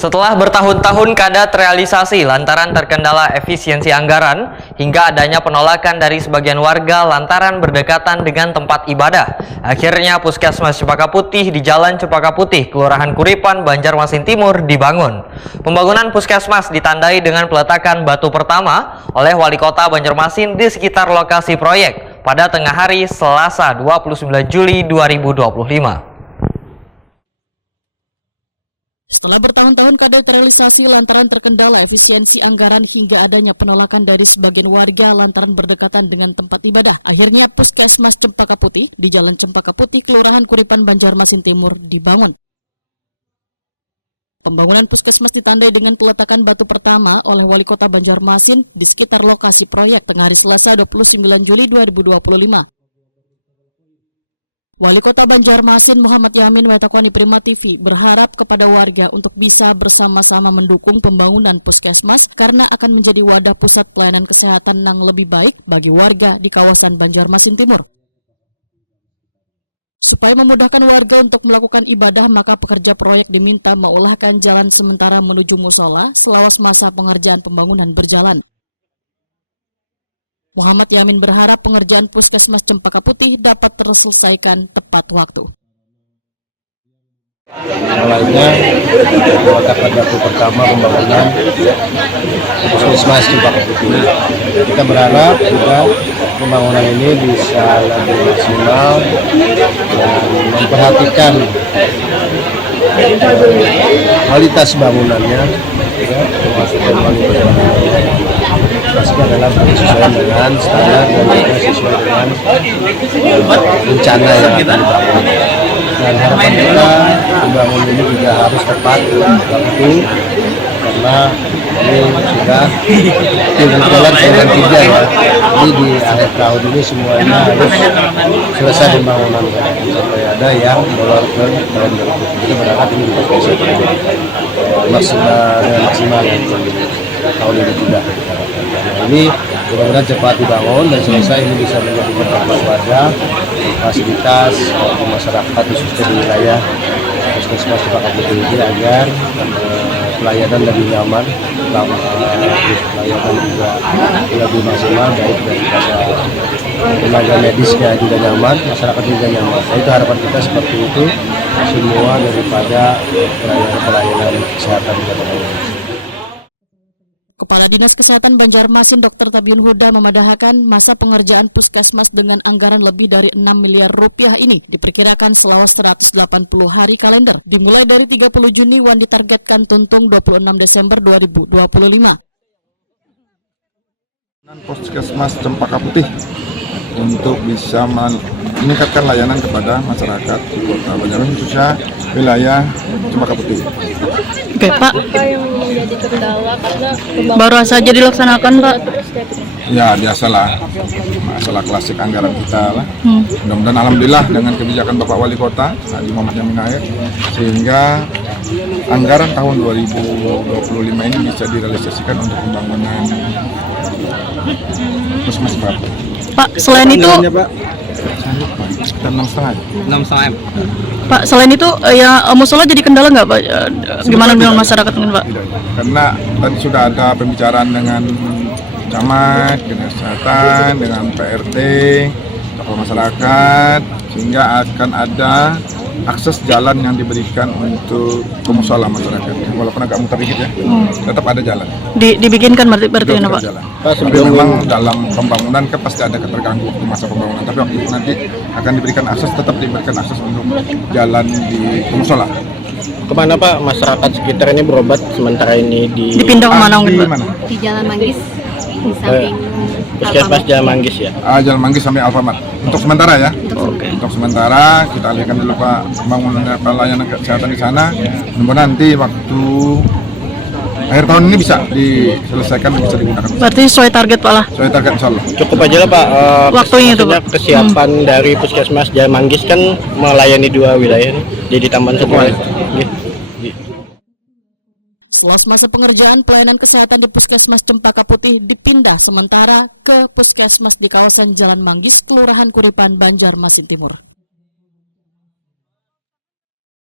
Setelah bertahun-tahun kada terrealisasi lantaran terkendala efisiensi anggaran hingga adanya penolakan dari sebagian warga lantaran berdekatan dengan tempat ibadah, akhirnya Puskesmas Cempaka Putih di Jalan Cempaka Putih, Kelurahan Kuripan, Banjarmasin Timur dibangun. Pembangunan Puskesmas ditandai dengan peletakan batu pertama oleh Wali Kota Banjarmasin di sekitar lokasi proyek pada tengah hari Selasa 29 Juli 2025. Setelah bertahun-tahun kada terrealisasi lantaran terkendala efisiensi anggaran hingga adanya penolakan dari sebagian warga lantaran berdekatan dengan tempat ibadah, akhirnya Puskesmas Cempaka Putih di Jalan Cempaka Putih, Kelurahan Kuripan, Banjarmasin Timur dibangun. Pembangunan Puskesmas ditandai dengan peletakan batu pertama oleh Wali Kota Banjarmasin di sekitar lokasi proyek tengah hari Selasa 29 Juli 2025. Wali Kota Banjarmasin Muhammad Yamin Watakoni Prima TV berharap kepada warga untuk bisa bersama-sama mendukung pembangunan Puskesmas karena akan menjadi wadah pusat pelayanan kesehatan yang lebih baik bagi warga di kawasan Banjarmasin Timur. Supaya memudahkan warga untuk melakukan ibadah, maka pekerja proyek diminta mengulahkan jalan sementara menuju musola selawas masa pengerjaan pembangunan berjalan. Muhammad Yamin berharap pengerjaan Puskesmas Cempaka Putih dapat terselesaikan tepat waktu. Mulainya peletakan batu pertama pembangunan Puskesmas Cempaka Putih. Kita berharap juga pembangunan ini bisa lebih maksimal dan memperhatikan kualitas bangunannya, ya, termasuk kualitas bangunannya. Pastinya adalah sesuai dengan standar dan juga sesuai dengan rencana yang akan dibangun. Dan harapan kita pembangunan ini juga harus tepat waktu karena ini sudah tinggal jalan 3 ya. Jadi di akhir tahun ini semuanya harus selesai pembangunan sampai ada yang molor ke tahun berikutnya. Kita berharap ini bisa maksimal tahun ini juga. Ini mudah-mudahan cepat dibangun dan selesai, ini bisa menjadi tempat wadah fasilitas masyarakat khususnya di wilayah Puskesmas Cempaka Putih ini agar pelayanan lebih nyaman, pelayanan juga lebih maksimal, baik daripada tenaga medisnya juga nyaman, masyarakat juga nyaman. Nah, itu harapan kita seperti itu semua daripada pelayanan kesehatan di Kota Banjarmasin. Kepala Dinas Kesehatan Banjarmasin Dr. Tabiun Huda memadahakan masa pengerjaan Puskesmas dengan anggaran lebih dari 6 miliar rupiah ini diperkirakan selama 180 hari kalender. Dimulai dari 30 Juni wan ditargetkan tuntung 26 Desember 2025. Puskesmas Cempaka Putih untuk bisa meningkatkan layanan kepada masyarakat di Kota Banjarmasin khususnya wilayah Cempaka Putih. Oke, Pak. Apa yang menjadi kendala karena Baru saja dilaksanakan, Pak. Ya biasalah, masalah klasik anggaran kita lah. Mudah-mudahan alhamdulillah dengan kebijakan Bapak Wali Kota Haji Muhammad Yamin sehingga anggaran tahun 2025 ini bisa direalisasikan untuk pembangunan Puskesmas Cempaka Putih. Pak, selain itu, Sekitar 6,5 M. Pak, selain itu ya musola jadi kendala nggak, Pak? Gimana dengan masyarakat mungkin, Pak? Karena tadi sudah ada pembicaraan dengan camat, dinas kesehatan, dengan PRT, tokoh masyarakat, sehingga akan ada akses jalan yang diberikan untuk musola masyarakat. Walaupun agak muter dikit ya, tetap ada jalan. Dibikinkan berarti ya, Pak? Tapi memang dalam pembangunan kan pasti ada keterganggu di masa pembangunan. Tapi waktu itu nanti akan diberikan akses, tetap diberikan akses untuk jalan di musola. Kemana Pak masyarakat sekitar ini berobat sementara ini Dipindah kemana mungkin, Pak? di Jalan Manggis di samping Puskesmas Jalan Manggis ya? Jalan Manggis sampai Alfamart. Untuk sementara ya. Untuk sementara kita alihkan dulu Pak pembangunan pelayanan kesehatan di sana. Mudah-mudahan nanti waktu akhir tahun ini bisa diselesaikan dan bisa digunakan. Berarti sesuai target, Pak lah? Sesuai target insya Allah. Cukup aja lah Pak. Waktunya itu, Pak. Kesiapan dari Puskesmas Jalan Manggis kan melayani 2 wilayah nih. Jadi tambahan 1 wilayah. Setelah masa pengerjaan, pelayanan kesehatan di Puskesmas Cempaka Putih dipindah sementara ke Puskesmas di kawasan Jalan Manggis, Kelurahan Kuripan, Banjarmasin Timur.